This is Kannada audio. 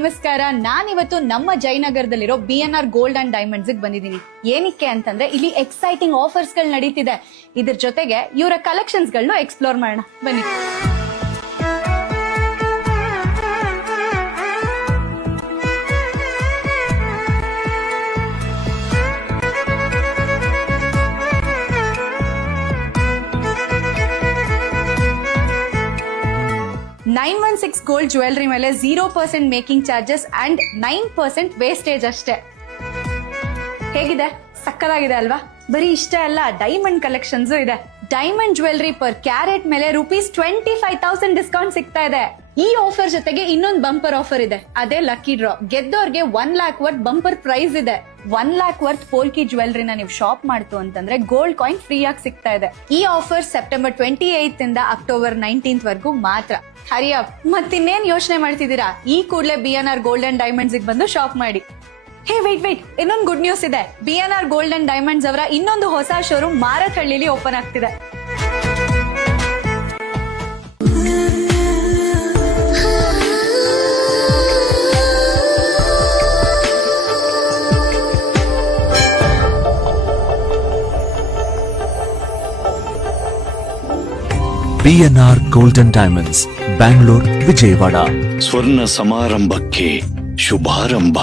ನಮಸ್ಕಾರ. ನಾನಿವತ್ತು ನಮ್ಮ ಜಯನಗರದಲ್ಲಿರೋ BNR ಗೋಲ್ಡ್ ಅಂಡ್ ಡೈಮಂಡ್ಸ್ ಬಂದಿದ್ದೀನಿ. ಏನಕ್ಕೆ ಅಂತಂದ್ರೆ ಇಲ್ಲಿ ಎಕ್ಸೈಟಿಂಗ್ ಆಫರ್ಸ್ ಗಳು ನಡೀತಿದೆ. ಇದ್ರ ಜೊತೆಗೆ ಇವರ ಕಲೆಕ್ಷನ್ಸ್ ಗಳನ್ನು ಎಕ್ಸ್ಪ್ಲೋರ್ ಮಾಡೋಣ ಬನ್ನಿ. $916 ಗೋಲ್ಡ್ ಜ್ಯುವೆಲರಿ ಮೇಲೆ 0% ಮೇಕಿಂಗ್ ಚಾರ್ಜಸ್ ಅಂಡ್ 9% ವೇಸ್ಟೇಜ್ ಅಷ್ಟೇ. ಹೇಗಿದೆ? ಸಕ್ಕತ್ತಾಗಿದೆ ಅಲ್ವಾ? ಬರೀ ಇಷ್ಟ ಅಲ್ಲ, ಡೈಮಂಡ್ ಕಲೆಕ್ಷನ್ಸ್ ಇದೆ. ಡೈಮಂಡ್ ಜ್ಯುವೆಲರಿ ಪರ್ ಕ್ಯಾರೆಟ್ ಮೇಲೆ ₹25,000 ಡಿಸ್ಕೌಂಟ್ ಸಿಗ್ತಾ ಇದೆ. ಈ ಆಫರ್ ಜೊತೆಗೆ ಇನ್ನೊಂದು ಬಂಪರ್ ಆಫರ್ ಇದೆ, ಅದೇ ಲಕ್ಕಿ ಡ್ರಾ. ಗೆದ್ದೋರ್ಗೆ 1 lakh ವರ್ತ್ ಬಂಪರ್ ಪ್ರೈಸ್ ಇದೆ. 1 lakh ವರ್ತ್ ಪೋಲ್ಕಿ ಜ್ಯುವೆಲರಿನ ನೀವು ಶಾಪ್ ಮಾಡ್ತು ಅಂತಂದ್ರೆ ಗೋಲ್ಡ್ ಕಾಯಿನ್ ಫ್ರೀ ಆಗಿ ಸಿಗ್ತಾ ಇದೆ. ಈ ಆಫರ್ ಸೆಪ್ಟೆಂಬರ್ 28 ಇಂದ ಅಕ್ಟೋಬರ್ 19 ವರೆಗೂ ಮಾತ್ರ. ಹರಿಯಪ್, ಮತ್ತಿನ್ನೇನ್ ಯೋಚನೆ ಮಾಡ್ತಿದ್ದೀರಾ? ಈ ಕೂಡಲೇ BNR ಗೋಲ್ಡ್ ಅಂಡ್ ಡೈಮಂಡ್ಸ್ ಬಂದು ಶಾಪ್ ಮಾಡಿ. ಹೇ ವೇಟ್, ಇನ್ನೊಂದು ಗುಡ್ ನ್ಯೂಸ್ ಇದೆ. BNR ಗೋಲ್ಡ್ ಅಂಡ್ ಡೈಮಂಡ್ಸ್ ಅವರ ಇನ್ನೊಂದು ಹೊಸ ಶೋರೂಮ್ ಮಾರತಹಳ್ಳಿಲಿ ಓಪನ್ ಆಗ್ತಿದೆ. BNR golden diamonds, Bangalore, Vijayawada. ಸ್ವರ್ಣ ಸಮಾರಂಭಕ್ಕೆ ಶುಭಾರಂಭ.